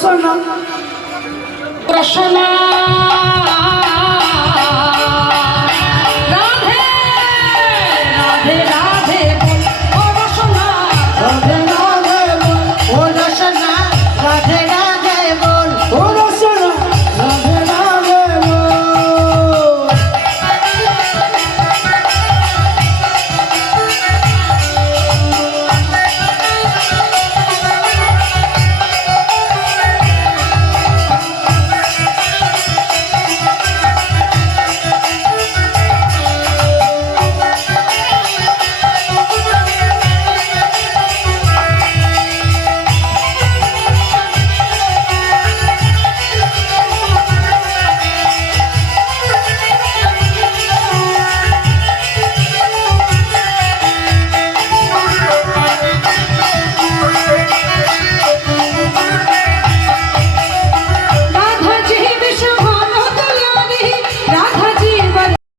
sana. Yaşala.